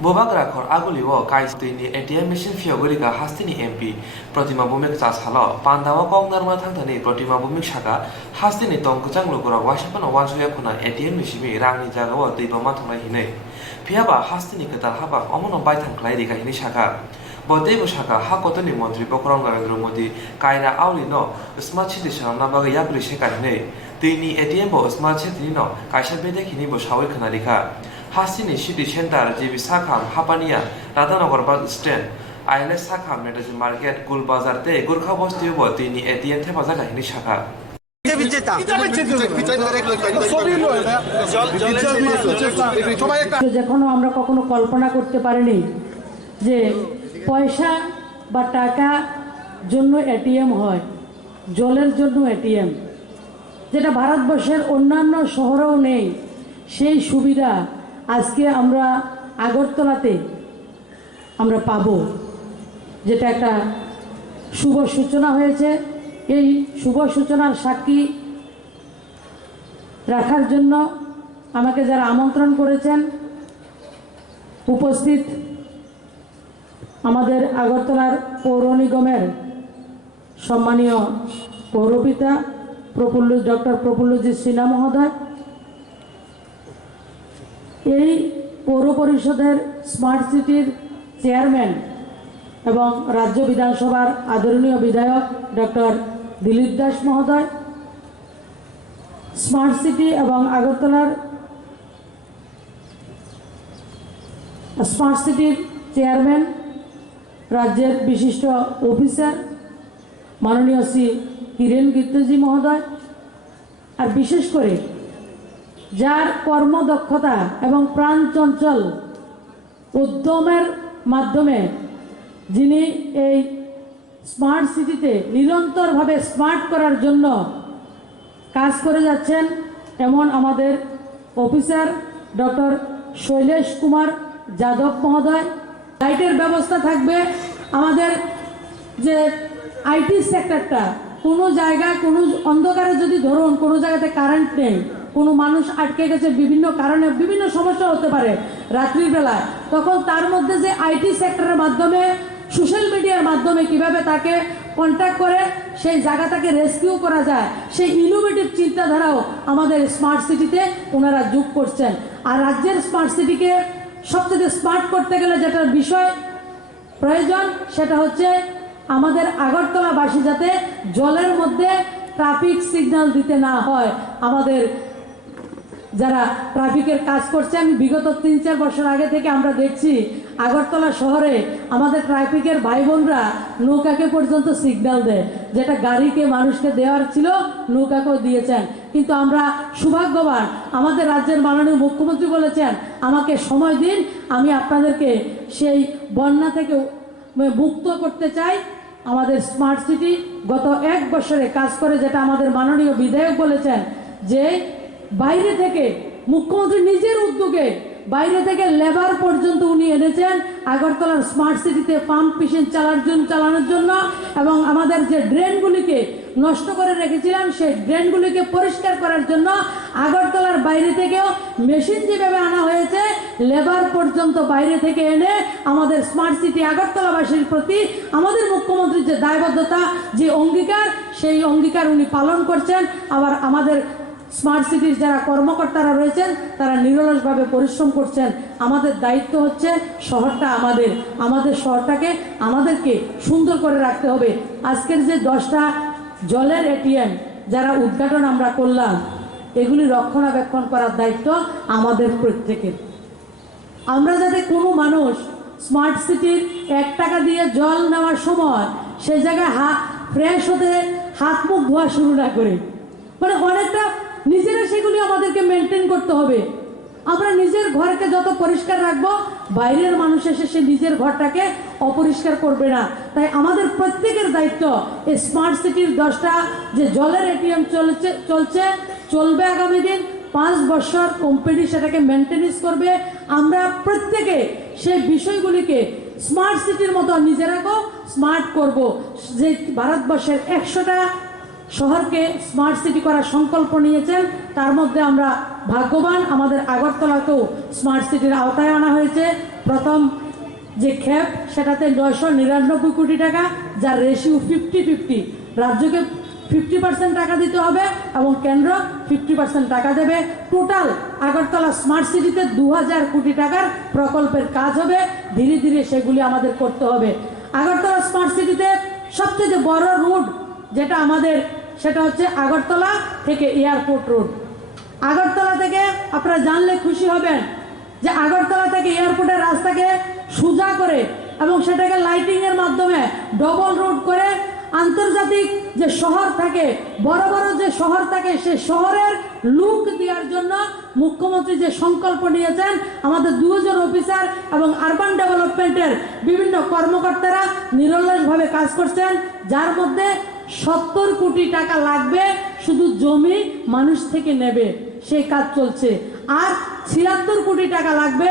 Bobak Rakor Aguliwo Kaistini ATM machine Fiogurika Hastini MP Protima Bumik Salo Pandawa Kong Narma Tantani Protima Bumik Shaka Hastini Tongkuchang Lugura Washapan Wansuakuna ATM Mishimi Rani Jagawa Dibamatuna Hine Piaba Hastini Katal Haba Omono Baitan Klaidika Hinishaka Bodebu Shaka Hakotoni Montri Bokron Narendra Modi Kaira Aulino Smart City Nabaga Yagri Shekane Dini ATM Bo Smart City no Kaisha Bede Kinibo Shawi Kanadika Hasini City Center JB Sakam Hapania Radhanagar Bus Stand ILS Sakam Medicine Market Gul Bazar Te Gurkha Bosti Botini ATM Bazar Hinishaka যখন আমরা কখনো কল্পনা করতে পারিনি যে পয়সা বা টাকা জন্য এটিএম হয়, জলের জন্য এটিএম, যেটা ভারতবর্ষের অন্যান্য শহরেও নেই, সেই সুবিধা আজকে আমরা আগরতলাতে আমরা পাবো, যেটা একটা শুভ সূচনা হয়েছে। এই শুভ সূচনার সাক্ষী রাখার জন্য আমাকে যারা আমন্ত্রণ করেছেন, উপস্থিত আমাদের আগরতলার পৌর নিগমের সম্মানীয় পৌরপিতা ডক্টর প্রফুল্লজিৎ সিনহা মহোদয়, এই পৌর পরিষদের স্মার্ট সিটির চেয়ারম্যান এবং রাজ্য বিধানসভার আদরণীয় বিধায়ক ডক্টর দিলীপ দাস মহোদয়, স্মার্ট সিটি এবং আগরতলার স্মার্ট সিটির চেয়ারম্যান, রাজ্যের বিশিষ্ট অফিসার মাননীয় শ্রী কিরেন গিত্তজি মহোদয়, আর বিশেষ করে যার কর্মদক্ষতা এবং প্রাণচঞ্চল উদ্যমের মাধ্যমে যিনি এই স্মার্ট সিটিতে নিরন্তরভাবে স্মার্ট করার জন্য কাজ করে যাচ্ছেন, এমন আমাদের অফিসার ডক্টর শৈলেশ কুমার যাদব মহোদয়। লাইটের ব্যবস্থা থাকবে। আমাদের যে আইটি সেক্টরটা, কোনো জায়গায় কোনো অন্ধকারে যদি ধরুন কোনো জায়গাতে কারেন্ট নেই, কোনো মানুষ আটকে গেছে, বিভিন্ন কারণে বিভিন্ন সমস্যা হতে পারে রাত্রির বেলায়, তখন তার মধ্যে যে আইটি সেক্টরের মাধ্যমে সোশ্যাল মিডিয়ার মাধ্যমে কিভাবে তাকে কন্ট্যাক্ট করে সেই জায়গাটাকে রেস্কিউ করা যায়, সেই ইনোভেটিভ চিন্তাধারাও আমাদের স্মার্ট সিটিতে ওনারা যোগ করছেন। আর রাজ্যের স্মার্ট সিটিকে সবচেয়ে স্মার্ট করতে গেলে যেটা বিষয় প্রয়োজন, সেটা হচ্ছে আমাদের আগরতলাবাসী যাতে জলের মধ্যে ট্রাফিক সিগন্যাল দিতে না হয়। আমাদের যারা ট্রাফিকের কাজ করছেন, বিগত ৩-৪ বছর আগে থেকে আমরা দেখছি আগরতলা শহরে আমাদের ট্রাফিকের ভাই বোনরা নৌকাকে পর্যন্ত সিগন্যাল দেয়, যেটা গাড়িকে মানুষকে দেওয়ার ছিল নৌকাকেও দিয়েছেন। কিন্তু আমরা সৌভাগ্যবান, আমাদের রাজ্যের মাননীয় মুখ্যমন্ত্রী বলেছেন আমাকে সময় দিন, আমি আপনাদেরকে সেই বন্যা থেকে মুক্ত করতে চাই। আমাদের স্মার্ট সিটি গত 1 বছরে কাজ করে, যেটা আমাদের মাননীয় বিধায়ক বলেছেন যে বাইরে থেকে মুখ্যমন্ত্রী নিজের উদ্যোগে বাইরে থেকে লেবার পর্যন্ত উনি এনেছেন আগরতলার স্মার্ট সিটিতে পাম্প মেশিন চালানোর জন্য, এবং আমাদের যে ড্রেনগুলিকে নষ্ট করে রেখেছিলাম সেই ড্রেনগুলিকে পরিষ্কার করার জন্য আগরতলার বাইরে থেকেও মেশিন যেভাবে আনা হয়েছে, লেবার পর্যন্ত বাইরে থেকে এনে আমাদের স্মার্ট সিটি আগরতলাবাসীর প্রতি আমাদের মুখ্যমন্ত্রীর যে দায়বদ্ধতা, যে অঙ্গীকার, সেই অঙ্গীকার উনি পালন করছেন। আবার আমাদের স্মার্ট সিটির যারা কর্মকর্তারা রয়েছেন তারা নিরলসভাবে পরিশ্রম করছেন। আমাদের দায়িত্ব হচ্ছে শহরটা আমাদের শহরটাকে আমাদেরকে সুন্দর করে রাখতে হবে। আজকের যে 10টা জলের এটিএম যারা উদ্ঘাটন আমরা করলাম, এগুলি রক্ষণাবেক্ষণ করার দায়িত্ব আমাদের প্রত্যেকের। আমরা যাতে কোনো মানুষ স্মার্ট সিটির 1 টাকা দিয়ে জল নেওয়ার সময় সেই জায়গায় ফ্রেশ হতে হাত মুখ ধোয়া শুরু না করে, মানে অনেকটা নিজেরা সেগুলি আমাদেরকে মেনটেন করতে হবে। আমরা নিজের ঘরকে যত পরিষ্কার রাখবো, বাইরের মানুষ এসে সে নিজের ঘরটাকে অপরিষ্কার করবে না। তাই আমাদের প্রত্যেকের দায়িত্ব এই স্মার্ট সিটির 10টা যে জলের এটিএম চলবে আগামী দিন 5 বছর কোম্পানি সেটাকে মেনটেনেন্স করবে। আমরা প্রত্যেকে সেই বিষয়গুলিকে স্মার্ট সিটির মতো নিজেরাকেও স্মার্ট করব। যে ভারতবর্ষের 100টা শহরকে স্মার্ট সিটি করার সংকল্প নিয়েছেন। তার মধ্যে আমরা ভাগ্যবান, আমাদের আগরতলাকেও স্মার্ট সিটির আওতায় আনা হয়েছে। প্রথম যে ক্ষেপ সেটাতে 999 কোটি টাকা, যার রেশিও 50-50। রাজ্যকে 50% টাকা দিতে হবে এবং কেন্দ্র 50% টাকা দেবে। টোটাল আগরতলা স্মার্ট সিটিতে 2000 কোটি টাকার প্রকল্পের কাজ হবে। ধীরে ধীরে সেগুলি আমাদের করতে হবে। আগরতলা স্মার্ট সিটিতে সবচেয়ে বড় রুট যেটা আমাদের, সেটা হচ্ছে আগরতলা থেকে এয়ারপোর্ট রোড। আগরতলা থেকে আপনারা জানলে খুশি হবেন যে আগরতলা থেকে এয়ারপোর্টের রাস্তাকে সোজা করে এবং সেটাকে লাইটিংয়ের মাধ্যমে ডবল রোড করে আন্তর্জাতিক যে শহর থাকে, বড় বড় যে শহর থাকে, সেই শহরের লুক দেওয়ার জন্য মুখ্যমন্ত্রী যে সংকল্প নিয়েছেন, আমাদের 2 জন অফিসার এবং আরবান ডেভেলপমেন্টের বিভিন্ন কর্মকর্তারা নিরলসভাবে কাজ করছেন, যার মধ্যে 70 কোটি টাকা লাগবে শুধু জমি মানুষ থেকে নেবে, সেই কাজ চলছে। আর 76 কোটি টাকা লাগবে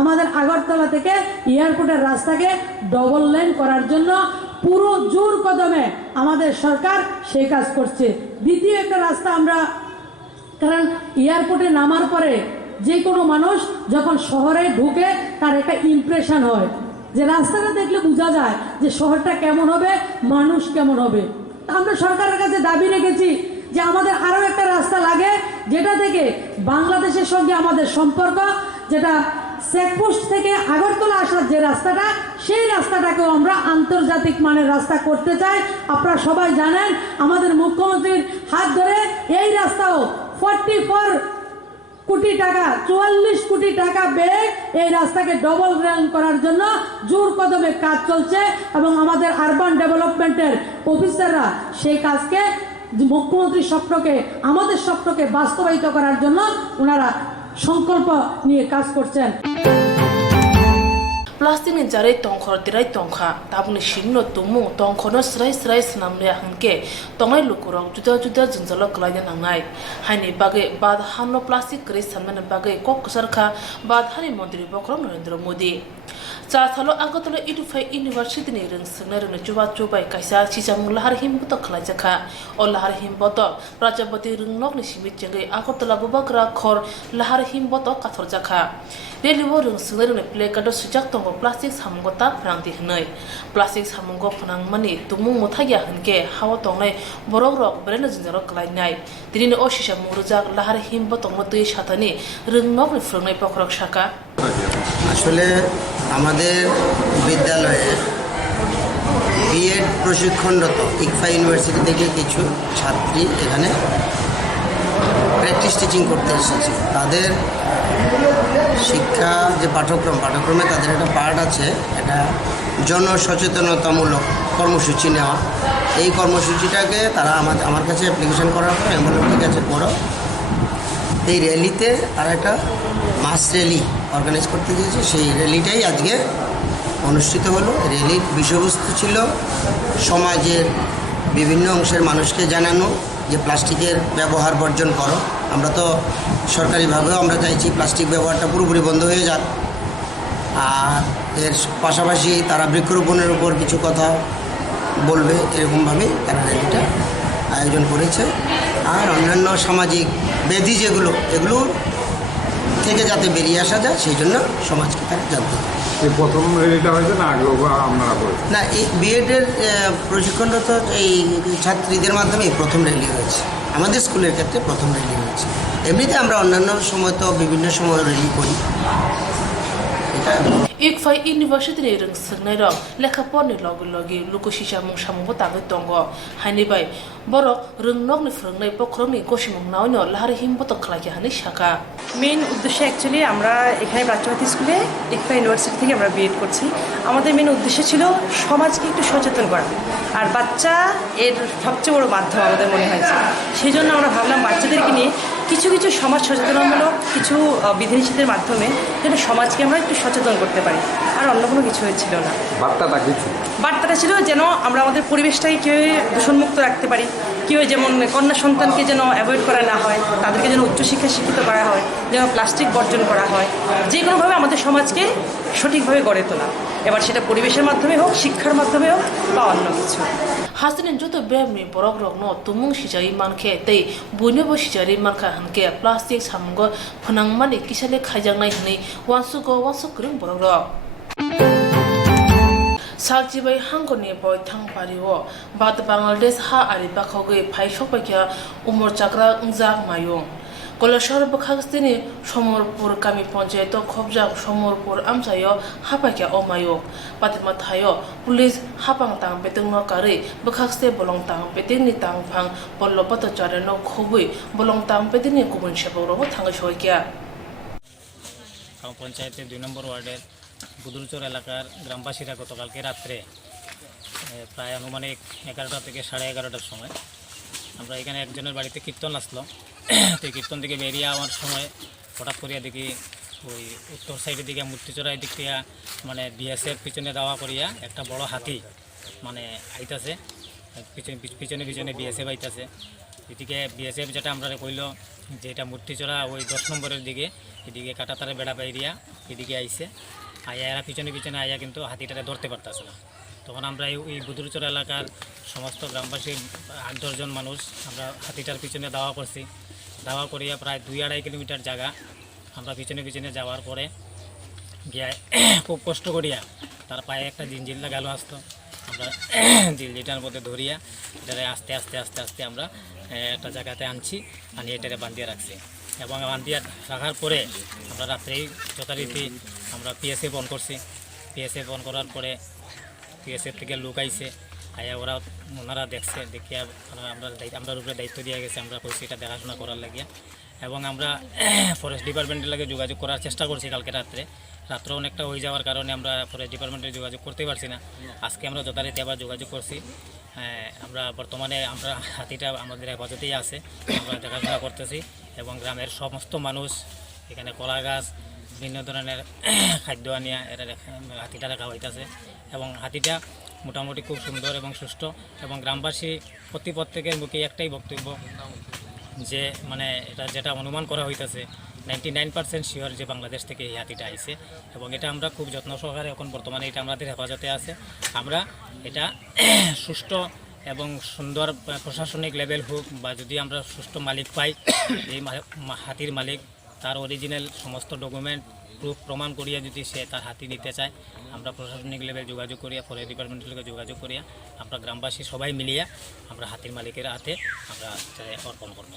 আমাদের আগরতলা থেকে এয়ারপোর্টের রাস্তাকে ডবল লেন করার জন্য। পুরো জোর কদমে আমাদের সরকার সেই কাজ করছে। দ্বিতীয় একটা রাস্তা আমরা, কারণ এয়ারপোর্টে নামার পরে যে কোনো মানুষ যখন শহরে ঢুকে তার একটা ইমপ্রেশন হয়, যে রাস্তাটা দেখলে বোঝা যায় যে শহরটা কেমন হবে, মানুষ কেমন হবে। আমরা সরকারের কাছে দাবি রেখেছি যে আমাদের আরও একটা রাস্তা লাগে, যেটা থেকে বাংলাদেশের সঙ্গে আমাদের সম্পর্ক, যেটা চেকপোস্ট থেকে আগরতলা আসার যে রাস্তাটা, সেই রাস্তাটাকেও আমরা আন্তর্জাতিক মানের রাস্তা করতে চাই। আপনারা সবাই জানেন আমাদের মুখ্যমন্ত্রীর হাত ধরে এই রাস্তাও 44 কোটি টাকা, 44 কোটি টাকা ব্যয়ে এই রাস্তাকে ডবল লেন করার জন্য জোর কদমে কাজ চলছে এবং আমাদের আরবান ডেভেলপমেন্টের অফিসাররা সেই কাজকে, মুখ্যমন্ত্রীর স্বপ্নকে, আমাদের স্বপ্নকে বাস্তবায়িত করার জন্য ওনারা সংকল্প নিয়ে কাজ করছেন। প্লাস্টিকनि जारै तंखर दिराय तंखा ताबनि सिमनो तुमु तंखनो स्राय स्राय स्नामले हांके तंगाय लुकुरं जुदा जुदा जिंजलो क्लायन नांनाय हायनि बागे बाद हानो प्लास्टिक क्रे सामने बागे कक सरखा बाद हानि मन्त्री बक्रम नरेंद्र मोदी चाथालो आगतलो इडुफाय इउनिभार्सिटीनि रोंसोंनो जुबा जुबाय कायसा सिजामुं लाहार हिमबत खलायजाखा अ लाहार हिमबत प्रजापति रोंनकनि सिमित जेंगै आगतला बबाग्रा खर लाहार हिमबत काथरजाखा रेलिबो रोंसोंनो प्लेकार्ड सुजाक तंग प्लास्टिक सामुंगता फ्रांति हनै प्लास्टिक सामुंग फनांगमानि तुमुं मुथागिया हनके हाव तंगनाय बरक रक ब्रेन जिंजरो क्लायनाय दिनै असिसा मुरुजाक लाहार हिमबत तंगमतै साथानि रोंनकनि फ्रंनाय पखरक शाखा আসলে আমাদের বিদ্যালয়ে বিএড প্রশিক্ষণরত ইকফা ইউনিভার্সিটি থেকে কিছু ছাত্রী এখানে প্র্যাকটিস টিচিং করতে এসেছে। তাদের শিক্ষা যে পাঠ্যক্রমে তাদের একটা পার্ট আছে, এটা জনসচেতনতামূলক কর্মসূচি নেওয়া। এই কর্মসূচিটাকে তারা আমার কাছে অ্যাপ্লিকেশন করার পর আমি বললাম ঠিক আছে করো। এই র্যালিতে তারা একটা মাস র্যালি অর্গানাইজ করতে দিয়েছে, সেই র্যালিটাই আজকে অনুষ্ঠিত হলো। র্যালির বিষয়বস্তু ছিল সমাজের বিভিন্ন অংশের মানুষকে জানানো যে প্লাস্টিকের ব্যবহার বর্জন করো। আমরা তো সরকারিভাবেও আমরা চাইছি প্লাস্টিক ব্যবহারটা পুরোপুরি বন্ধ হয়ে যাক, আর এর পাশাপাশি তারা বৃক্ষরোপণের উপর কিছু কথা বলবে, এরকমভাবেই তারা র্যালিটা আয়োজন করেছে। আর অন্যান্য সামাজিক ব্যাধি যেগুলো, এগুলো থেকে যাতে বেরিয়ে আসা যায় সেই জন্য সমাজকে তারা জানতে হবে। এই প্রথম র্যালিটা হয়েছে না আগেও আপনারা করেছেন? না, এই বিএডের প্রশিক্ষণরত এই ছাত্রীদের মাধ্যমে প্রথম র্যালি হয়েছে, আমাদের স্কুলের ক্ষেত্রে প্রথম র্যালি হয়েছে। এমনিতে আমরা অন্যান্য সময় তো বিভিন্ন সময় র্যালি করি। এটা इकफाय इउनिभार्सिटीनि रोंसोंनाय रं लेखाफोरनि लगे लगे लुकुसिसा मुं सामुंबो तागै दङ हायनिबाय बरक रोंनकनि फोरोंनाय पखरनि गसिमुं नावनो लाहार हिमबत खलायखा हानि शाखा মেন উদ্দেশ্য অ্যাকচুয়ালি আমরা এখানে প্রাচ্যবাদী স্কুলে ইকফা ইউনিভার্সিটি থেকে আমরা বিএড করছি। আমাদের মেন উদ্দেশ্য ছিল সমাজকে একটু সচেতন করা, আর বাচ্চা এর সবচেয়ে বড় মাধ্যম আমাদের মনে হয়েছে। সেই জন্য আমরা ভাবলাম বাচ্চাদেরকে নিয়ে কিছু কিছু সমাজ সচেতনমূলক কিছু বিধিনিষেধের মাধ্যমে যেন সমাজকে আমরা একটু সচেতন করতে পারি, আর অন্য কোনো কিছু ছিল না। বার্তাটা ছিল যেন আমরা আমাদের পরিবেশটাকে কীভাবে দূষণমুক্ত রাখতে পারি, কীভাবে যেমন কন্যা সন্তানকে যেন অ্যাভয়েড করা না হয়, তাদেরকে যেন উচ্চশিক্ষায় শিক্ষিত করা হয়, যেন প্লাস্টিক বর্জন করা হয়, যে কোনোভাবে আমাদের সমাজকে সঠিকভাবে গড়ে তোলা, এবার সেটা পরিবেশের মাধ্যমে হোক, শিক্ষার মাধ্যমে হোক বা অন্য কিছু। হাসিনি যত বেমনি বরক রকনো তুমুং সিজাই মানখে তৈ বইনবো সিজারি মানখা হানকে প্লাস্টিক সামগ ফনাংমানি কিসালে খাইজাংনাই হनै ওয়ানসু ক্রিম বরক rock Saljibai hangoni boy thang pariwo bat Bangladesh ha ari bakhoge phai sokpaikya umor chakra ungjak mayung Kolashor bakhagstini Somorpur kami panchayat khobjak Somorpur amsayo hapaikya omayung patma thayo police hapang tang betungno kari bakhagste bolong tang betini tang phang bollopato chareno khobui bolong tang betini kubun sheboro thanga shoikya পঞ্চায়েতের 2 নম্বর ওয়ার্ডের বুদুলচর এলাকার গ্রামবাসীরা গতকালকে রাত্রে প্রায় আনুমানিক 11টা থেকে 11:30টার সময় আমরা এখানে একজনের বাড়িতে কীর্তন আসলো তো কীর্তন থেকে বেরিয়ে আমার সময় হঠাৎ করিয়া দেখি ওই উত্তর সাইডের দিকে মূর্তিচড়াই দিক থেকে মানে বিএসএফ পিছনে দাওয়া করিয়া একটা বড় হাতি মানে আইতাছে পিছনে বিএসএফ আইতাছে এদিকে বিএসএফ যেটা আমরা কইল যে এটা মূর্তিচড়া ওই 10 নম্বরের দিকে এদিকে কাটাতারে বেড়া বাইরিয়া এদিকে আইছে আয়া এরা পিছনে আয়া কিন্তু হাতিটারে ধরতে পারতেছে না তখন আমরা এই বুদুলচর এলাকার সমস্ত গ্রামবাসী 8-10 জন মানুষ আমরা হাতিটার পিছনে দাওয়া করছি দাওয়া করিয়া প্রায় 2-2.5 কিলোমিটার জায়গা আমরা পিছনে যাওয়ার পরে গিয়া খুব কষ্ট করিয়া তার পায়ে একটা জিঞ্জির লাগালো আসতো আমরা জিঞ্জিটার মধ্যে ধরিয়া এটারে আস্তে আমরা একটা জায়গাতে আনছি আনিয়ে এটারে বান্ধিয়ে রাখছি এবং বান্ধিয়ে রাখার পরে আমরা রাত্রেই যথারীতি আমরা পিএসএফ অন করছি পিএসএফ অন করার পরে পিএসএফ থেকে লোক আইছে আয়া ওনারা দেখছে দেখিয়া আমরা উপরে দায়িত্ব দিয়ে গেছে আমরা কইছি এটা দেখাশোনা করার লাগিয়া এবং আমরা ফরেস্ট ডিপার্টমেন্টের লাগে যোগাযোগ করার চেষ্টা করছি কালকে রাত্রে অনেকটা হয়ে যাওয়ার কারণে আমরা ফরেস্ট ডিপার্টমেন্টে যোগাযোগ করতে পারছি না আজকে আমরা যথারীতি আবার যোগাযোগ করছি আমরা বর্তমানে আমরা হাতিটা আমাদের হেফাজতেই আছে আমরা দেখাশোনা করতেছি এবং গ্রামের সমস্ত মানুষ এখানে কলা গাছ বিভিন্ন ধরনের খাদ্য আনিয়া এরা হাতিটা রাখা হইতেছে এবং হাতিটা মোটামুটি খুব সুন্দর এবং সুষ্ঠু এবং গ্রামবাসী প্রত্যেকের মুখে একটাই বক্তব্য যে মানে এটা যেটা অনুমান করা হইতেছে 99% শিওর যে বাংলাদেশ থেকে এই হাতিটা আইছে এবং এটা আমরা খুব যত্ন সহকারে এখন বর্তমানে এটা আমাদের হেফাজতে আছে আমরা এটা সুষ্ঠু এবং সুন্দর প্রশাসনিক লেভেল হোক বা যদি আমরা সুষ্ঠু মালিক পাই এই হাতির মালিক তার অরিজিনাল সমস্ত ডকুমেন্ট প্রুফ প্রমাণ করিয়া যদি সে তার হাতি নিতে চায় আমরা প্রশাসনিক লেভেল যোগাযোগ করিয়া ফরেস্ট ডিপার্টমেন্টের লোকে যোগাযোগ করিয়া আমরা গ্রামবাসী সবাই মিলিয়া আমরা হাতির মালিকের হাতে আমরা অর্পণ করবো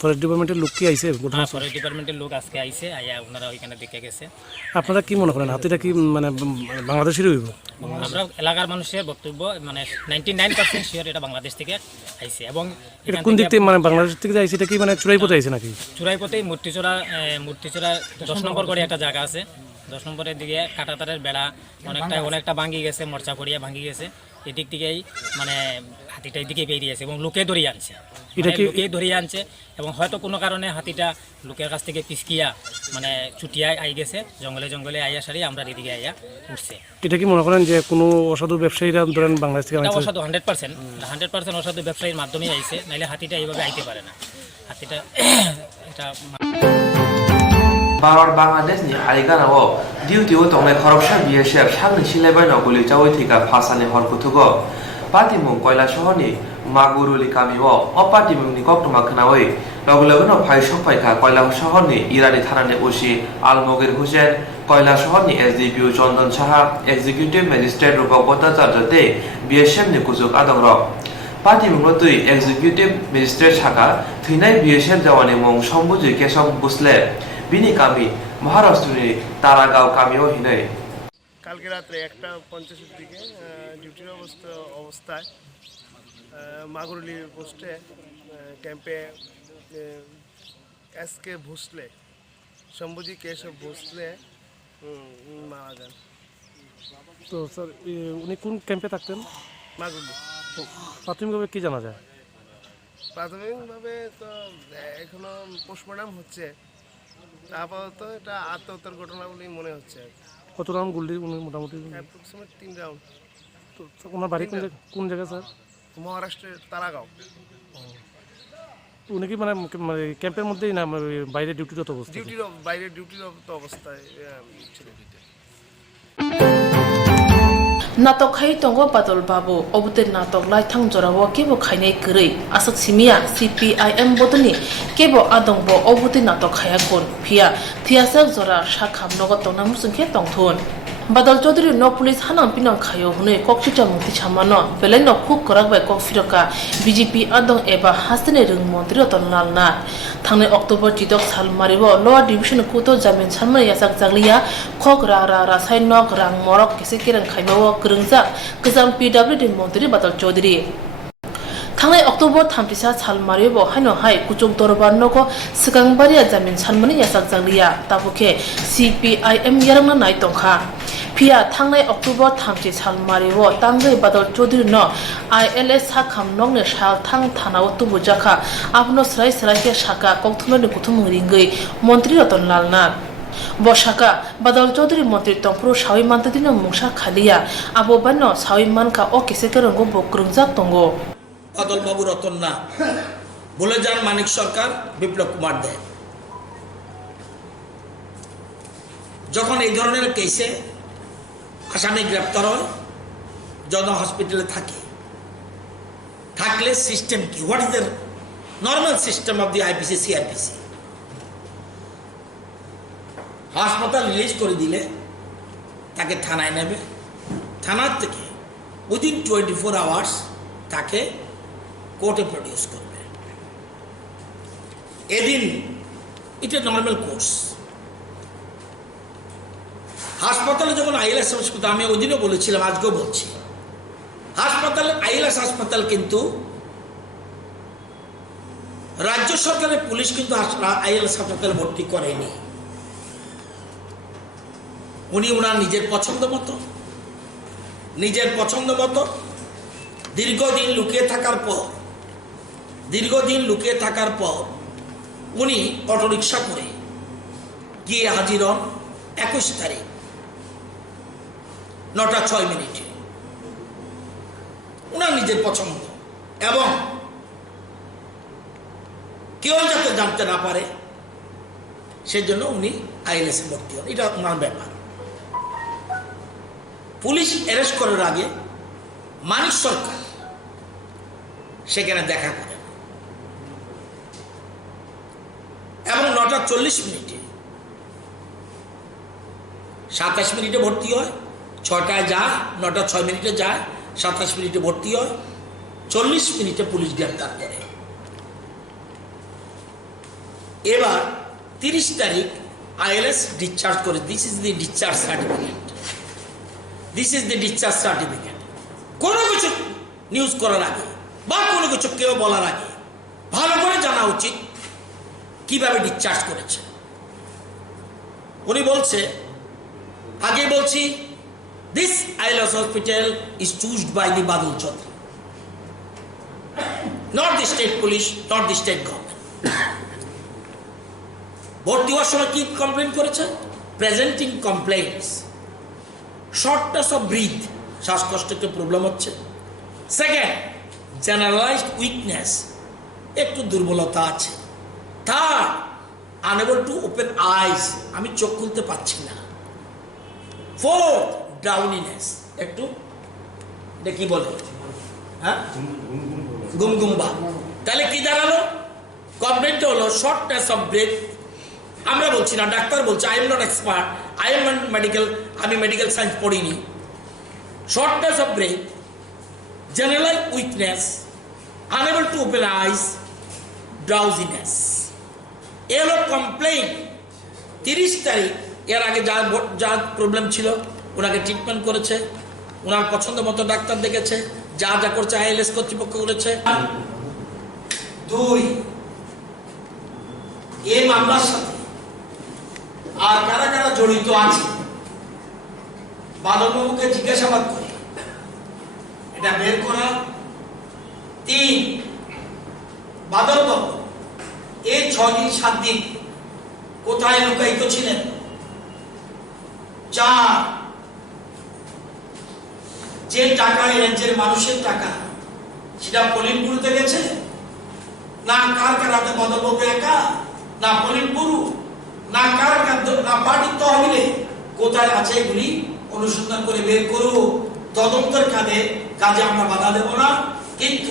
ফরেস্ট ডিপার্টমেন্টের লোক কি আইছে ফরেস্ট ডিপার্টমেন্টের লোক আজকে আইছে আয়া ওনারা ওইখানে দেখে গেছে আপনারা কি মনে করেন হাতিটা কি মানে বাংলাদেশেরই হইব আমরা এলাকার মানুষের বক্তব্য মানে 99% শিওর এটা বাংলাদেশ থেকে আইছে এবং এটা কোন দিক থেকে মানে বাংলাদেশ থেকে আইছে এটা কি মানে চুরাইপথে আইছে নাকি চুরাইপথেই মূর্তিচড়া 10 নম্বর করে একটা জায়গা আছে 10 নম্বরের দিকে কাটাতারের বেড়া অনেকটা ভাঙি গেছে মর্চা করিয়া ভাঙি গেছে এদিক থেকেই মানে হাতিটা এদিকে বেরিয়েছে এবং লোকে ধরিয়ে আনছে লোকে ধরিয়ে আনছে এবং হয়তো কোনো কারণে হাতিটা লোকের কাছ থেকে পিসকিয়া মানে ছুটিয়া আই গেছে জঙ্গলে আইয়া সারি আমরা এদিকে আইয়া উঠছে এটা কি মনে করেন যে কোনো অসাধু ব্যবসায়ীরা ধরেন বাংলাদেশ থেকে অসাধু 100% অসাধু ব্যবসায়ীর মাধ্যমেই আইছে নাইলে হাতিটা এইভাবে আইতে পারে না হাতিটা এটা भारत बांग्लादेश नि आइगानाव डिउटियाव दंनाय खरगसा बिएसएफ सांनि सिलाइबायनाव गुलि चावै थैखा फासानि हरकुथुगो पातिमुं कयला शहरनि मागुरुलि गामियाव अपातिमुंनि कक्टमा खोनावै लगनो फाइसक फाइखा कयला शहरनि इरानि थानानि ओसि आलमगिर हुसेन कयला शहरनि एसडिपिओ चन्दन साहा एक्जिक्युटिभ मेजिस्ट्रेट रूपक भट्टाचार्य बिएसएफ नि कुजुक आदंरक पातिमुंनो दुइ एक्जिक्युटिभ मेजिस्ट्रेट साखा थैनाय बिएसएफ जवाननि मुं सम्बुजि केशव भोसले बिनि गामी महाराष्ट्रनि तारागाव गामियाव हिनै কালকে রাত্রে 1:50 দিকে ডিউটির অবস্থায় মাগুরুলি পোস্টে ক্যাম্পে এসকে ভোসলে শম্ভুজি কেশব ভোসলে মারা যান। তো স্যার উনি কোন ক্যাম্পে থাকতেন? মাগুরুলি। প্রাথমিকভাবে কি জানা যায়? প্রাথমিকভাবে তো এখনো পোস্টমর্টম হচ্ছে, আপাতত এটা আত্মহত্যার ঘটনা বলেই মনে হচ্ছে। কত রাউন্ড গুলি উনি মোটামুটি? Approximate 3 round. তো ওনার বাড়ি কোন জায়গা স্যার? মহারাষ্ট্রের তারাগাঁও। উনি কি মানে ক্যাম্পের মধ্যেই না বাইরে ডিউটিরত অবস্থায়? বাইরে ডিউটিরত অবস্থায় ছিলেন। natok khai tongo Badal Babu obute natok lai thang jorawo kebo khainai gărui asak simia CPIM bodoni kebo adongbo obute natok khaya kon phia thiasak jora shakham nogo tongnang musungkhe tongthun Badal Chaudhary no police hanang pinang khayo hunoi kokchita mukti chamano belai no khuk korak bai kok firoka BJP adong eba hastene rung mantri Ratan Lal Nath thangnai October 2 sal maribo lower division kuto jamin sanmani yasak jaglia khok ra sai nok rang morok kise kerang khaibawo krungjak gejam PWD mantri Badal Chaudhary Thangnai October 30 sal maribo haino hai kuchuk dorbar nogo sigangbariya jamin sanmani yasak jaglia tabukhe CPIM yarangna nai tongkha Pia thangnai October 30 sal maribo tangai Badal Chaudhary no ILS sakham nongne sal thang thanao tubujaka apno srai ke shaka kokthumani kuthumung ringoi mantri Ratan Lal Nath Boshaka Badal Chaudhary mantri tongpro sawi mantadino mungsa khaliya abo banno sawi manka o kisekerango bokrungjak tongo বাদল বাবু রতন নাথ বলে যান মানিক সরকার বিপ্লব কুমার দে যখন এই ধরনের কেসে আসামি গ্রেপ্তার হয় জন হসপিটালে থাকলে সিস্টেম কি what is the normal system of the IPC CrPC হাসপাতাল রিলিজ করে দিলে তাকে থানায় নেবে থানার থেকে উইদিন 24 আওয়ার্স তাকে কোর্টে প্রডিউস করবে এদিন এটা নর্মাল কোর্স হাসপাতালে যখন আইএলএস হাসপাতাল আমি ওই দিনও বলেছিলাম আজকেও বলছি হাসপাতালে আইএলএস হাসপাতাল কিন্তু রাজ্য সরকারের পুলিশ কিন্তু আইএলএস হাসপাতালে ভর্তি করেনি উনি ওনার নিজের পছন্দ মতো দীর্ঘদিন লুকিয়ে থাকার পর উনি অটোরিকশা করে গিয়ে হাজির হন 21 তারিখ 9:06 উনার নিজের পছন্দ এবং কেউ যাতে জানতে না পারে সেজন্য উনি আইএলএস এ ভর্তি হন এটা ওনার ব্যাপার পুলিশ অ্যারেস্ট করার আগে মানিক সরকার সেখানে দেখা করে এবং 9:40 27 ভর্তি হয় 6টায় যায় 9:06 যায় 27 ভর্তি হয় 40 পুলিশ গ্রেপ্তার করে এবার 30 তারিখ আইএলএস ডিসচার্জ করে this is the discharge certificate কোনো কিছু নিউজ করার আগে বা কোনো কিছু কেউ বলার আগে ভালো করে জানা উচিত কিভাবে ডিসচার্জ করেছে উনি বলছি this ILS hospital is choosed by the Badal Chowdhury not the state police not the state government ভর্তি হওয়ার সময় কি কমপ্লেন করেছে presenting complaints shortness of breath শ্বাসকষ্টের প্রবলেম হচ্ছে সেকেন্ড জেনারেলাইজড উইকনেস একটু দুর্বলতা আছে third unable to open eyes আমি চোখ খুলতে পারছি না ফোর্থ ড্রাউনিনেস একটু এটা কি বলে হ্যাঁ গুমগুম ভাব তাহলে কি দাঁড়ালো কমপ্লেন্ট হলো শর্টনেস অফ ব্রেথ আমরা বলছি না ডাক্তার বলছে আই এম নট এক্সপার্ট আমি মেডিকেল সায়েন্স পড়িনি shortness of breadth generalized weakness, unable to open eyes, drowsiness. এলো কমপ্লেইন 30 তারিখ এর আগে যার প্রবলেম ছিল ওনাকে ট্রিটমেন্ট করেছে ওনার পছন্দ মতো ডাক্তার দেখেছে যা করছে আইএলএস কর্তৃপক্ষ করেছে 2 এই মামলার সাথে আর কারা জড়িত আছে বাদলবাবুকে জিজ্ঞাসাবাদ করে এটা বের করা 3 বাদলবাবু এই 6 দিন 7 দিন কোথায় লুকায়িত ছিলেন 4 যে টাকা এই রাজ্যের মানুষের টাকা সেটা পলিনপুরতে গেছে না কার হাতে বাদলবাবু একা না পলিনপুর না কার না পার্টির তহবিলে কোথায় আছে এগুলি অনুসন্ধান করে বের করো তদন্তের কাজে আমরা বাধা দেব না, কিন্তু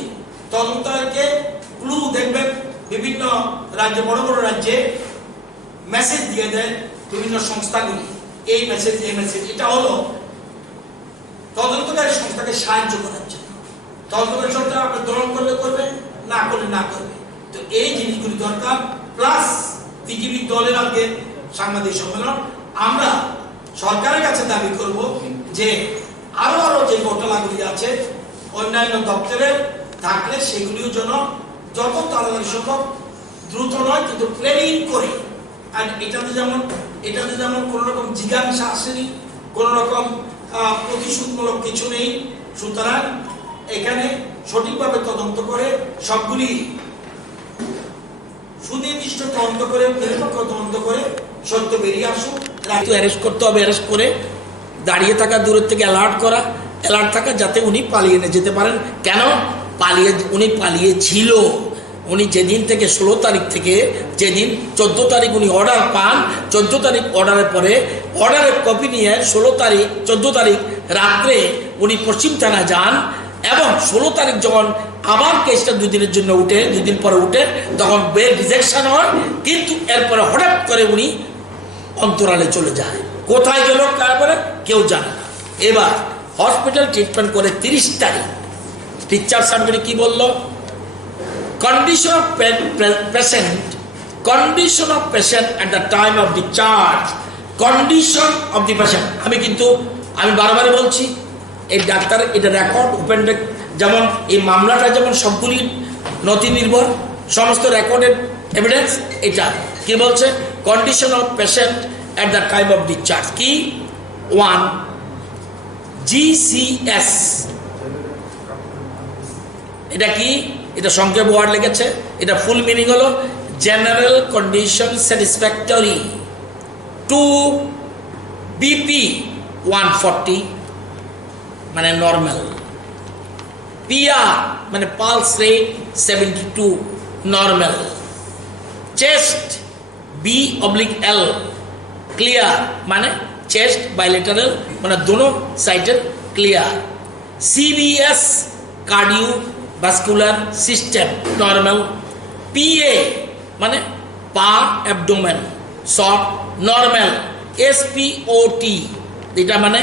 তদন্তকে ক্লু দেখবেন বিভিন্ন রাজ্যে, বড় বড় রাজ্যে মেসেজ দিয়ে দেয় বিভিন্ন সংস্থাগুলি, এই মেসেজ এটা হলো তদন্তকারী সংস্থাকে সাহায্য করার জন্য। তদন্তকারী সংস্থা আপনি দলন করলে করবে, না করলে না করবে। তো এই জিনিসগুলি দরকার। প্লাস বিজেপি দলের আগে সাংবাদিক সম্মেলন, আমরা সরকারের কাছে দাবি করব যে আরো যে ঘটনাগুলি আছে অন্যান্য দপ্তরের থাকলে সেগুলিও যেন যত তাড়াতাড়ি সম্ভব, দ্রুত নয় কিন্তু প্ল্যানিং করে, আর এটাতে যেমন কোনো রকম জিজ্ঞাসা আসেনি, কোনো রকম প্রতিশোধমূলক কিছু নেই। সুতরাং এখানে সঠিকভাবে তদন্ত করে সবগুলি সুনির্দিষ্ট তদন্ত করে, নিরপেক্ষ তদন্ত করে সত্য বেরিয়ে আসুক। অ্যারেস্ট করতে হবে, অ্যারেস্ট করে দাঁড়িয়ে থাকা, দূরের থেকে অ্যালার্ট থাকা, যাতে উনি পালিয়ে না যেতে পারেন। কেন উনি পালিয়েছিল? উনি যেদিন থেকে 16 তারিখ থেকে যেদিন 14 তারিখ উনি অর্ডার পান, 14 তারিখ অর্ডারের পরে অর্ডারের কপি নিয়ে 14 তারিখ রাত্রে উনি পশ্চিম থানা যান, এবং 16 তারিখ যখন আবার কেসটা 2 দিনের জন্য উঠে, 2 দিন পরে উঠে, তখন বেল রিজেকশন হয়, কিন্তু এরপরে হঠাৎ করে উনি অন্তরালে চলে যায়। কোথায় গেল তারপরে কেউ জানে না। এবার হসপিটাল ট্রিটমেন্ট করে 30 তারিখ টিচার সার্টিফিকেট কি বলল? Condition of patient at the time of discharge. Condition of the patient. আমি বারবারই বলছি, এই ডাক্তার এটা রেকর্ড ওপেন, যেমন এই মামলাটা যেমন সবগুলি নথি নির্ভর, সমস্ত রেকর্ডেড এভিডেন্স। এটা কি বলছে? Condition of patient at the time of discharge কি? 1 GCS। এটা কি? এটা সংক্ষেপ ওয়ার্ড লেগেছে, এটা ফুল মিনিং হলো জেনারেল কন্ডিশন স্যাটিসফ্যাক্টরি। 2 BP 140 মানে নর্মাল। PR মানে pulse rate 72 normal. Chest B/L clear মানে চেস্ট বাইলেটারাল মানে দোনো সাইডের clear. CVS cardio vascular system normal. PA মানে পার অ্যাবডোমেন শর্ট নর্মাল। SPOT এটা মানে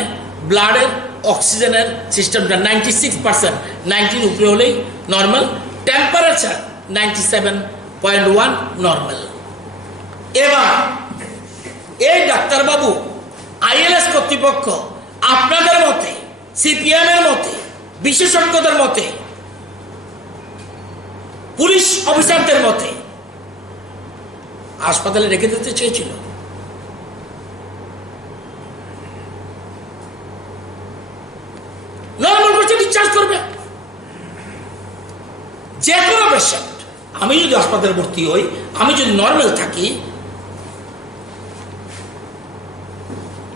ব্লাডের অক্সিজেনের সিস্টেমটা 96%, 90 উপরে হলেই নর্মাল। Temperature 97.1 normal. এবার এই ডাক্তারবাবু ILS কর্তৃপক্ষ আপনাদের মতে, CPM এর মতে, বিশেষজ্ঞদের মতে, পুলিশ অফিসারদের মতে হাসপাতালে রেখে দিতে চেয়েছিল। নর্মাল করছে, ডিসচার্জ করবে যে কোনো পেশেন্ট। আমি যদি হাসপাতালে ভর্তি হই, আমি যদি নর্মাল থাকি,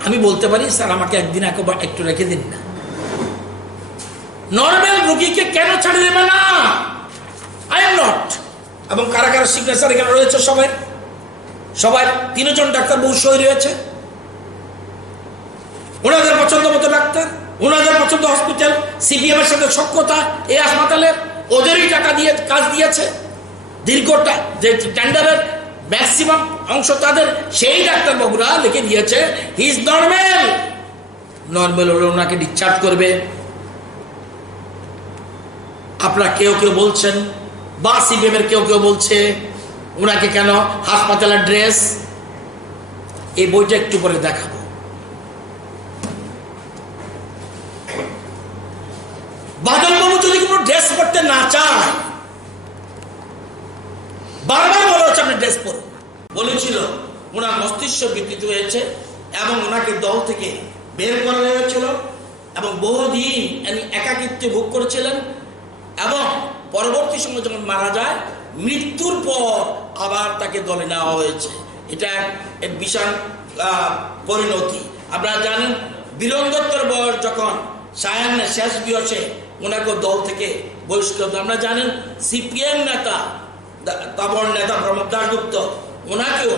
আমি বলতে পারি স্যার আমাকে একদিন একটু রেখে দিন না। নর্মাল রোগীকে কেন ছাড়ে দেবে না? I am not. এবং কারা কারা সিগনেচার এখানে রয়েছে? সবাই 3 জন ডাক্তার বহু সই রয়েছে। ওনাদের পছন্দ মতো ডাক্তার, ওনাদের পছন্দ হসপিটাল, CPM এর সাথে সখ্যতা এই হাসপাতালে, ওদেরই টাকা দিয়ে কাজ দিয়েছে। দীর্ঘটা যে টেন্ডারের ম্যাক্সিমাম অংশ তাদের, সেই ডাক্তারবাবুরা লিখে দিয়েছে হি ইজ নর্মাল। নর্মাল হলে ওনাকে ডিসচার্জ করবে। আপনারা কেউ বলছেন, বা CPM এর কেউ বলছে ওনাকে কেন হাসপাতালের ড্রেস, এই বইটা একটু পরে দেখাবো। বাদলবাবু যদি কোনো ড্রেস পরতে না চায়, বারবার বলা হচ্ছে আপনি ড্রেস পরুন। বলেছিল ওনার মস্তিষ্ক বিকৃত হয়েছে এবং ওনাকে দল থেকে বের করা হয়েছিল, এবং বহুদিন একাকিত্বে ভোগ করেছিলেন, এবং পরবর্তী সময় যখন মারা যায়, মৃত্যুর পর আবার তাকে দলে নেওয়া হয়েছে। এটা এক বিশাল পরিণতি। আপনারা জানেন বীরেন দত্তর বয়স যখন সায়ান্নের শেষ বয়সে ওনাকে দল থেকে বহিষ্কৃত। আমরা জানেন CPM নেতা, তাবর নেতা প্রমোদ দাশগুপ্ত, ওনাকেও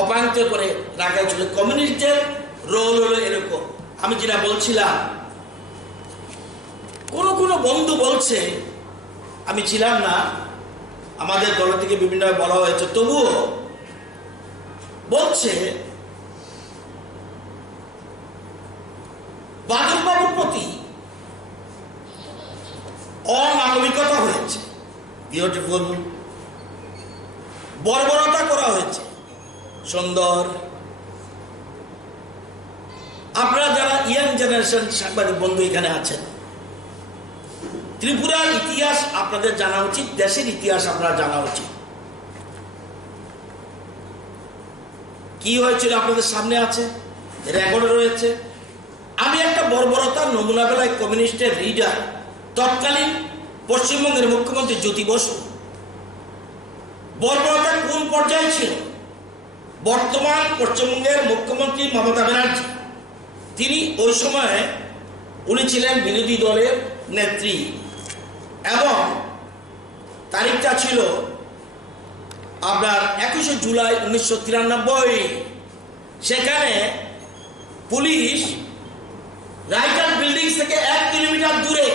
অপায়ন্ত করে রাখা হয়েছিল। কমিউনিস্টদের রোল হলো এরকম। আমি যেটা বলছিলাম, কোনো বন্ধু বলছে, আমি ছিলাম না, আমাদের দল থেকে বিভিন্নভাবে বলা হয়েছে, তবুও বলছে বাদল বাবুর প্রতি অমানবিকতা হয়েছে, বিউটিফুল, বর্বরতা করা হয়েছে, সুন্দর। আপনারা যারা ইয়াং জেনারেশন সাংবাদিক বন্ধু এখানে আছেন, ত্রিপুরার ইতিহাস আপনাদের জানা উচিত, দেশের ইতিহাস আপনারা জানা উচিত। কি হয়েছিল আপনাদের সামনে আছে, রেকর্ডে রয়েছে। আমি একটা বর্বরতার নমুনা বেলায় কমিউনিস্টের লিডার, তৎকালীন পশ্চিমবঙ্গের মুখ্যমন্ত্রী জ্যোতি বসু, বর্বরতা কোন পর্যায়ে ছিল, বর্তমান পশ্চিমবঙ্গের মুখ্যমন্ত্রী মমতা ব্যানার্জি, তিনি ওই সময়ে উনি ছিলেন বিরোধী দলের নেত্রী, এবং তারিখটা ছিল আপনার 21শে জুলাই 1993। সেখানে পুলিশ রাইটার বিল্ডিং থেকে 1 কিলোমিটার দূরে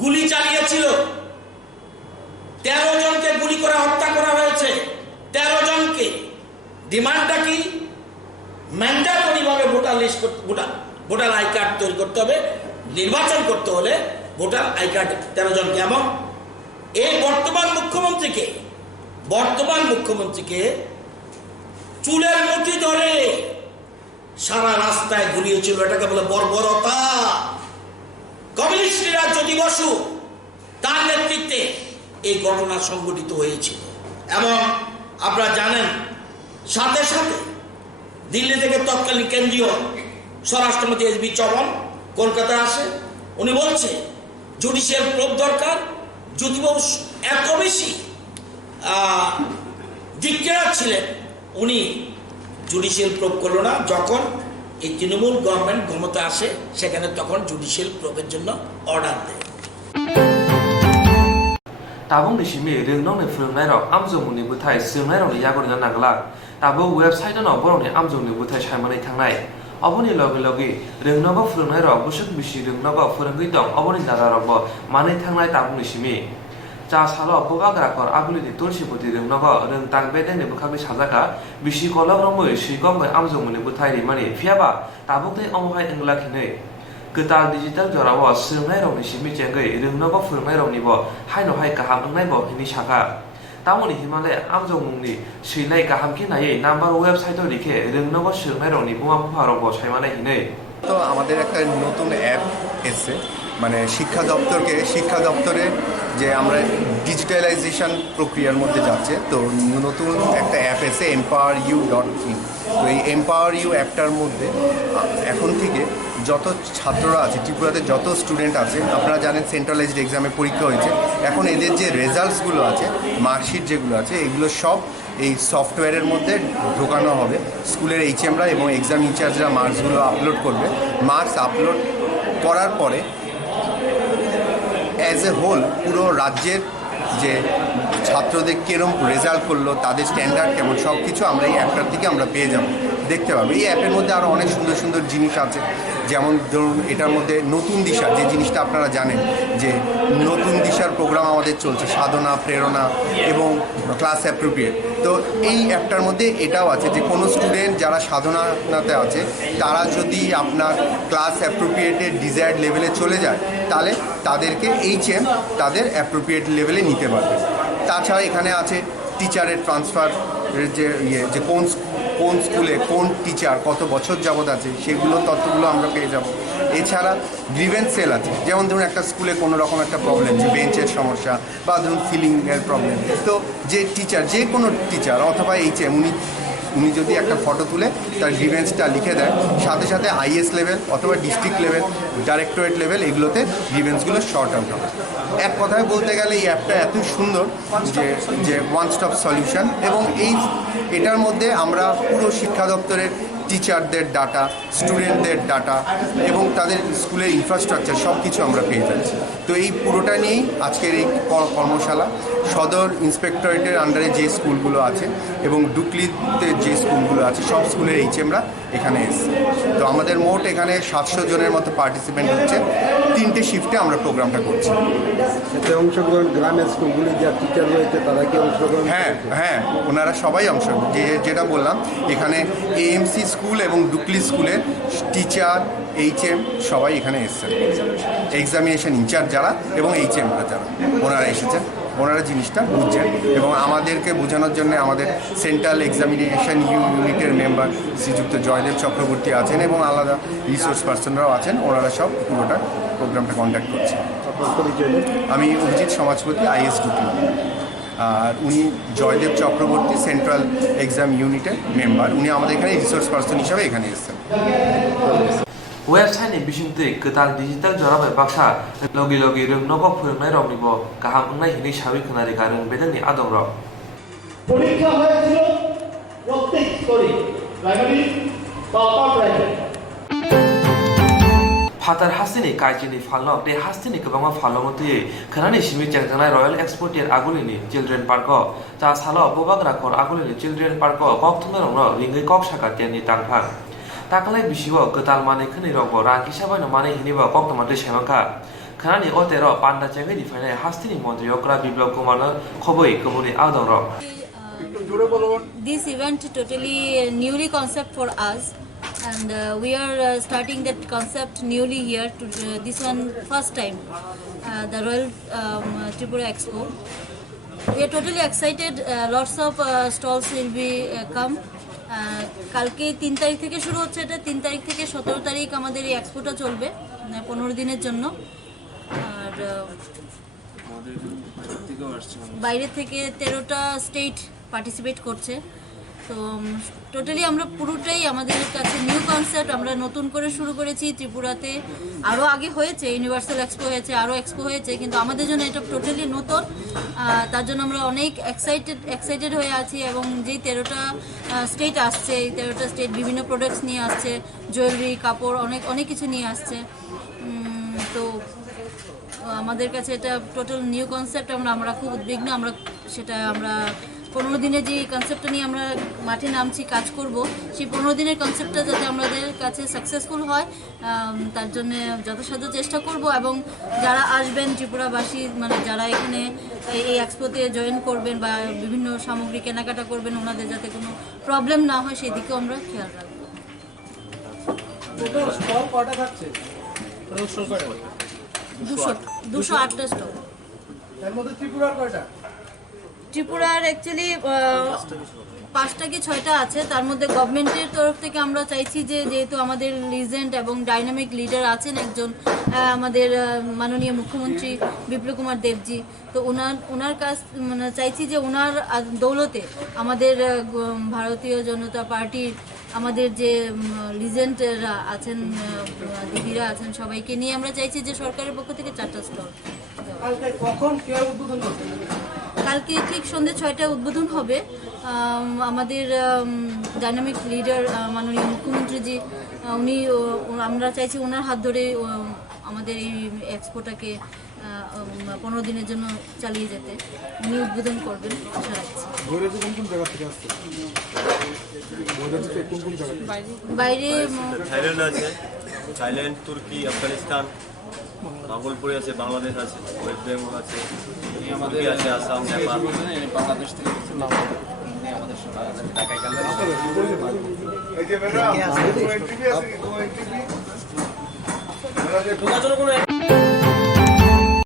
গুলি চালিয়েছিল। 13 জনকে গুলি করে হত্যা করা হয়েছে, 13 জনকে। ডিমান্ডটা কি? ম্যান্ডেটরি ভাবে voter list, voter I card তৈরি করতে হবে, নির্বাচন করতে হলে ভোটার আই কার্ড 13 জনকে। এবং এই বর্তমান মুখ্যমন্ত্রীকে চুলের মুঠি ধরে সারা রাস্তায় ঘুরিয়েছিল। এটাকে বলে বর্বরতা। কমিউনিস্টরা জ্যোতি বসু তার নেতৃত্বে এই ঘটনা সংঘটিত হয়েছিল। এবং আপনারা জানেন, সাথে সাথে দিল্লি থেকে তৎকালীন কেন্দ্রীয় স্বরাষ্ট্রমন্ত্রী এস বি চৌহান কলকাতা আসে। উনি বলছে জুডিশিয়াল প্রোব দরকার। জ্যোতিবাবু এত বেশি ডিক্টেটর ছিলেন, উনি জুডিশিয়াল প্রোব করলো না। যখন এই তৃণমূল গভর্নমেন্ট ক্ষমতা আসে, সেখানে তখন জুডিশিয়াল প্রোবের জন্য অর্ডার দেয়। Tabung ni simi ringnong ni filmnai rok amjong ni buthai simnai rok ni yagorna naglak tabo website no borok ni amjong ni buthai saimani thangnai oboni logi ringnogo filmnai rok busuk bisi ringnogo phorongui dong oboni dara rok bo manai thangnai tabung ni simi cha salo boga kor abuli ni tulsipoti ringnogo ring tangbede ni bukhami sajaka bisi kolok romoi suigom bai amjong ni buthai ri mani phiaba tabung tei omohai ingla khinei Ketal digital jorawo sirnai rok ni simi chengai ringnogo filmnai rok ni bo haino hai kaham ngai bo hini saka tamoni himale amjong ni suinai kaham ki nai number website o likhe ringnogo sirnai rok ni buma buma rok bo saimane hinei তো আমাদের একটা নতুন app এসছে, মানে শিক্ষা দপ্তরে যে আমরা ডিজিটালাইজেশন প্রক্রিয়ার মধ্যে যাচ্ছে, তো নতুন একটা অ্যাপ এসে empoweryou.in। তো এই empoweryou অ্যাপটার মধ্যে এখন থেকে যত ছাত্ররা আছে, ত্রিপুরাতে যত স্টুডেন্ট আছে, আপনারা জানেন সেন্ট্রালাইজড এক্সামে পরীক্ষা হয়েছে, এখন এদের যে রেজাল্টসগুলো আছে, মার্কশিট যেগুলো আছে, এগুলো সব এই সফটওয়্যারের মধ্যে ঢোকানো হবে। স্কুলের এইচএমরা এবং এক্সাম ইনচার্জরা মার্কসগুলো আপলোড করবে। মার্কস আপলোড করার পরে অ্যাজ এ হোল পুরো রাজ্যের যে ছাত্রদের কীরকম রেজাল্ট করলো, তাদের স্ট্যান্ডার্ড কেমন, সব কিছু আমরা এই অ্যাপটার থেকে আমরা পেয়ে যাবো, দেখতে পাবো। এই অ্যাপের মধ্যে আরও অনেক সুন্দর সুন্দর জিনিস আছে, যেমন ধরুন এটার মধ্যে নতুন দিশা, যে জিনিসটা আপনারা জানেন যে নতুন দিশার প্রোগ্রাম আমাদের চলছে, সাধনা, প্রেরণা এবং ক্লাস অ্যাপ্রোপ্রিয়েট। তো এই অ্যাপটার মধ্যে এটাও আছে যে কোনো স্টুডেন্ট যারা সাধনাতে আছে, তারা যদি আপনার ক্লাস অ্যাপ্রোপ্রিয়েটের ডিজায়ার্ড লেভেলে চলে যায়, তাহলে তাদেরকে এইচএম তাদের অ্যাপ্রোপ্রিয়েট লেভেলে নিতে পারবে। তাছাড়া এখানে আছে টিচারের ট্রান্সফার, যে কোন স্কুলে কোন টিচার কত বছর যাবৎ আছে, সেগুলো তথ্যগুলো আমরা পেয়ে যাব। এছাড়া গ্রিভেন্স সেল আছে, যেমন ধরুন একটা স্কুলে কোনো রকম একটা প্রবলেম, যে বেঞ্চের সমস্যা বা ধরুন সিলিংয়ের প্রবলেম, তো যে টিচার, যে কোনো টিচার অথবা এইচএম, উনি যদি একটা ফটো তুলে তার গ্রিভেন্সটা লিখে দেয়, সাথে সাথে আইএস লেভেল অথবা ডিস্ট্রিক্ট লেভেল, ডাইরেক্টরেট লেভেল, এগুলোতে গ্রিভেন্সগুলো শর্ট আউট হবে। এক কথায় বলতে গেলে এই অ্যাপটা এত সুন্দর যে ওয়ান স্টপ সলিউশন, এবং এটার মধ্যে আমরা পুরো শিক্ষা দপ্তরের টিচারদের ডাটা, স্টুডেন্টদের ডাটা এবং তাদের স্কুলের ইনফ্রাস্ট্রাকচার সব কিছু আমরা পেয়ে যাচ্ছি। তো এই পুরোটা নিয়েই আজকের এই কর্মশালা। সদর ইন্সপেক্টরেটের আন্ডারে যে স্কুলগুলো আছে এবং ডুকলিতে যে স্কুলগুলো আছে, সব স্কুলের এইচএমরা এখানে এসছে। তো আমাদের মোট এখানে 700 জনের মতো পার্টিসিপেন্ট হচ্ছে। 3টে শিফটে আমরা প্রোগ্রামটা করছি। এতে অংশগ্রহণ গ্রামের স্কুলগুলি যা টিচার রয়েছে তারা কি অংশগ্রহণ? হ্যাঁ ওনারা সবাই যেটা বললাম, এখানে এএমসি স্কুল এবং ডুকলি স্কুলের টিচার, HM সবাই এখানে এসেছেন, এক্সামিনেশন ইনচার্জ যারা এবং HMরা যারা ওনারা এসেছেন, ওনারা জিনিসটা বুঝছেন এবং আমাদেরকে বোঝানোর জন্য আমাদের সেন্ট্রাল এক্সামিনেশন ইউনিটের মেম্বার শ্রীযুক্ত জয়দেব চক্রবর্তী আছেন এবং আলাদা রিসোর্স পার্সনরাও আছেন, ওনারা সব পুরোটা প্রোগ্রামটা কন্ডাক্ট করছে। আমি অভিজিৎ সমাজপতি, IS ডুকলি, আর উনি জয়দেব চক্রবর্তী সেন্ট্রাল এক্সাম ইউনিটের মেম্বার, উনি আমাদের এখানে রিসোর্স পার্সন হিসাবে এখানে এসেছেন। website ni bisingtui ketal digital jorabai baksa logi logi rungnogo phurungnai roknibo kaham ungnai hini sabi khonari karung bedani adong rok পরীক্ষা হয়েছিল প্রত্যেক স্তরে, প্রাইমারি বা upper primary. Fatar hastini kaijini falno de hastini kobangma falomoti khanani simi changjanai Royal Exportier agulini Children Park o ta salo bobagra kor agulini Children Park o kok thunarongro ringai kok saka tiani tangphang takalai bisio ketal mane khani rokbo rang hisabano mane hinibo kok tomate semaka khanani otero panda chengei di fainai hastini mantri okra Biplop Kumar khoboi komuni adong rok. This event totally newly concept for us, and we are starting that concept newly here. To this one first time, the Royal Tripura Expo. We are totally excited. Lots of stalls will be come. কালকে 3 তারিখ থেকে শুরু হচ্ছে, এটা 3 তারিখ থেকে 17 তারিখ আমাদের এই এক্সপোটা চলবে 15 দিনের জন্য। আর বাইরে থেকে 13টা স্টেট পার্টিসিপেট করছে। তো টোটালি আমরা পুরোটাই আমাদের কাছে নিউ কনসেপ্ট, আমরা নতুন করে শুরু করেছি ত্রিপুরাতে। আরও আগে হয়েছে, ইউনিভার্সাল এক্সপো হয়েছে, আরও এক্সপো হয়েছে, কিন্তু আমাদের জন্য এটা টোটালি নতুন। তার জন্য আমরা অনেক এক্সাইটেড হয়ে আছি। এবং যেই 13টা স্টেট আসছে, এই 13টা স্টেট বিভিন্ন প্রোডাক্টস নিয়ে আসছে, জুয়েলারি, কাপড়, অনেক কিছু নিয়ে আসছে। তো আমাদের কাছে এটা টোটাল নিউ কনসেপ্ট, আমরা খুব উদ্বিগ্ন। আমরা 15 দিনের যে কনসেপ্টটা নিয়ে আমরা মাঠে নামছি, কাজ করব, সেই 15 দিনের কনসেপ্টটা যাতে আমাদের কাছে সাকসেসফুল হয় তার জন্য যথাসাধ্য চেষ্টা করব। এবং যারা আসবেন ত্রিপুরাবাসী, মানে যারা এখানে এই এক্সপোতে জয়েন করবেন বা বিভিন্ন সামগ্রী কেনাকাটা করবেন, ওনাদের যাতে কোনো প্রবলেম না হয় সেই দিকেও আমরা খেয়াল রাখবো। 208টা স্টল। ত্রিপুরার অ্যাকচুয়ালি 5টা কি 6টা আছে, তার মধ্যে গভর্নমেন্টের তরফ থেকে আমরা চাইছি যে যেহেতু আমাদের লিজেন্ড এবং ডাইনামিক লিডার আছেন একজন আমাদের মাননীয় মুখ্যমন্ত্রী বিপ্লব কুমার দেবজি, তো ওনার কাছ মানে চাইছি যে ওনার দৌলতে আমাদের ভারতীয় জনতা পার্টির আমাদের যে লিজেন্ডরা আছেন, দিদিরা আছেন, সবাইকে নিয়ে আমরা চাইছি যে সরকারের পক্ষ থেকে 4টা স্টল। কালকে ঠিক সন্ধ্যে 6টায় উদ্বোধন হবে। আমাদের ডাইনামিক লিডার মাননীয় মুখ্যমন্ত্রীজি, আমরা চাইছি ওনার হাত ধরে আমাদের এই এক্সপোটাকে 15 দিনের জন্য চালিয়ে যেতে। উনি উদ্বোধন করবেন আশা রাখছি। বাইরে থাইল্যান্ড আছে, থাইল্যান্ড, তুর্কি, আফগানিস্তান, ভাগলপুরে আছে, বাংলাদেশ আছে, ওয়েস্ট বেঙ্গল আছে, আমাদের আছে, আসাম, নেপাল, বাংলাদেশ থেকে আমাদের